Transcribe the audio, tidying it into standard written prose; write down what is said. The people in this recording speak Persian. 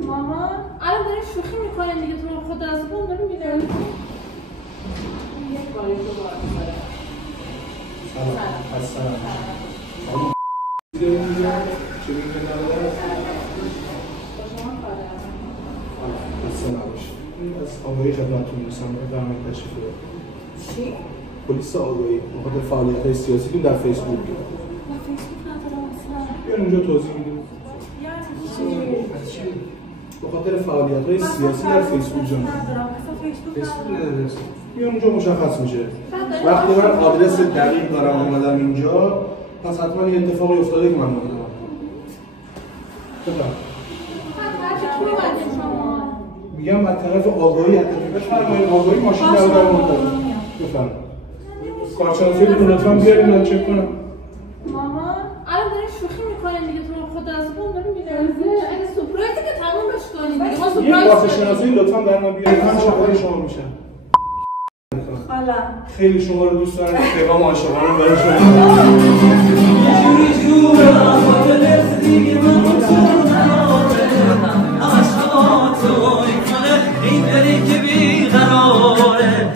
مامان الان دارین شوخی میکنین دیگه، تو خود از بون دارین میدونی یک باری تو بار میذاره. سلام چه میگه اصلا نباش. از آگاهی خدمتتون میرسم برنامه تشریف ببرید. چی؟ پلیس آگاهی بخاطر فعالیت‌های سیاسیتون در فیسبوک. من فیسبوک ندارم اصلا. بیاین اونجا توضیح میدیم. یعنی چی؟ بخاطر فعالیت‌های سیاسی در فیسبوک جان. ندارم اصلا فیسبوک ندارم. بیاین اونجا مشخص میشه. وقتی من آدرس دقیق دارم اومدم اینجا، پس حتما یه اتفاقی افتاده که من ندیدم. بفرمایید. میگم از طرف آگاهی بفرمایید. آگاهی ماشین در منتظر. بفرمایید. کارشناسیتون لطفاً بیارید من چک کنم. مامان الان دارین شوخی میکنین دیگه، تو خود از بون دارین میدونی اگه سورپرایزی که تمومش کنین دیگه. ما یه کارشناسی لطفاً در ما بیارید. من شاهد شما میشم. خاله خیلی شما رو دوست دارم. پیغام عاشقانه برای شما. این دلی که بیقراره